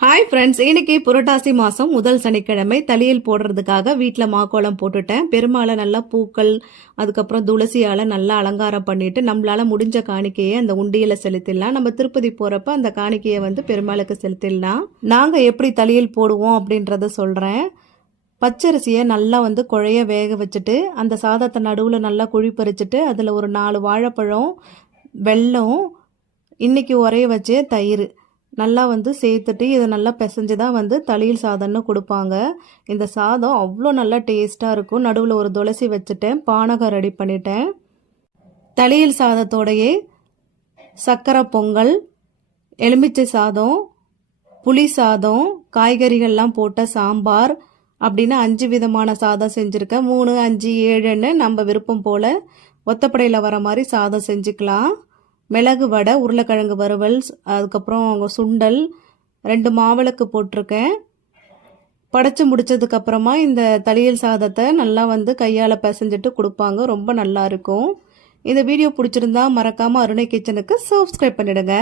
Hi friends இன்னைக்கு புரட்டாசி மாதம் முதல் சனிக்கிழமை தலையில் போடுறதுக்காக வீட்டில் மாக்கோலம் போட்டுட்டேன். பெருமாளை நல்லா பூக்கள் அதுக்கப்புறம் துளசியால் நல்லா அலங்காரம் பண்ணிட்டு நம்மளால் முடிஞ்ச காணிக்கையை அந்த உண்டியில் செலுத்திடலாம். நம்ம திருப்பதி போகிறப்ப அந்த காணிக்கையை வந்து பெருமாளுக்கு செலுத்திடலாம். நாங்கள் எப்படி தலையில் போடுவோம் அப்படின்றத சொல்கிறேன் பச்சரிசியை நல்லா வந்து குழைய வேக வச்சுட்டு அந்த சாதத்தை நடுவில் நல்லா குழி பறிச்சுட்டு அதில் ஒரு நாலு வாழைப்பழம் வெல்லம் இன்னைக்கு உரைய வச்சு தயிர் நல்லா வந்து சேர்த்துட்டு இதை நல்லா பிசைஞ்சு தான் வந்து தலையில் சாதம்னு கொடுப்பாங்க. இந்த சாதம் அவ்வளோ நல்லா டேஸ்ட்டாக இருக்கும். நடுவில் ஒரு துளசி வச்சுட்டேன். பானகம் ரெடி பண்ணிட்டேன். தளியில் சாதத்தோடையே சர்க்கரை பொங்கல் எலுமிச்சை சாதம் புளி சாதம் காய்கறிகள்லாம் போட்ட சாம்பார் அப்படின்னு அஞ்சு விதமான சாதம் செஞ்சுருக்கேன். மூணு அஞ்சு ஏழுன்னு நம்ம விருப்பம் போல் ஒத்தப்படையில் வர மாதிரி சாதம் செஞ்சுக்கலாம். மிளகு வடை உருளைக்கிழங்கு வறுவல் அதுக்கப்புறம் சுண்டல் ரெண்டு மாவிளக்கு போட்டிருக்கேன். படைச்சு முடிச்சதுக்கப்புறமா இந்த தளியல் சாதத்தை நல்லா வந்து கையால் பிசைஞ்சிட்டு கொடுப்பாங்க. ரொம்ப நல்லா இருக்கும். இந்த வீடியோ பிடிச்சிருந்தா மறக்காமல் அருணை கிச்சனுக்கு சப்ஸ்கிரைப் பண்ணிவிடுங்க